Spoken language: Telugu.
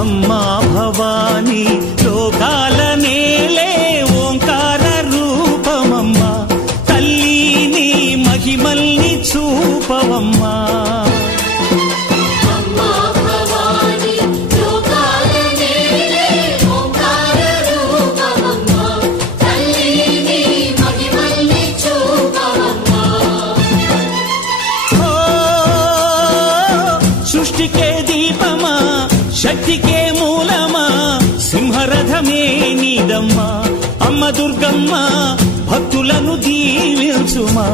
అమ్మా భవానీ లోకాల నేలే ఓంకార రూపమమ్మా, తల్లి నీ మహిమల్ని చూపవమ్మా. సృష్టికే దీపమా, శక్తికే మూలమా, సింహరథమే నీదమ్మా. అమ్మ దుర్గమ్మ భక్తులను దీవించుమా.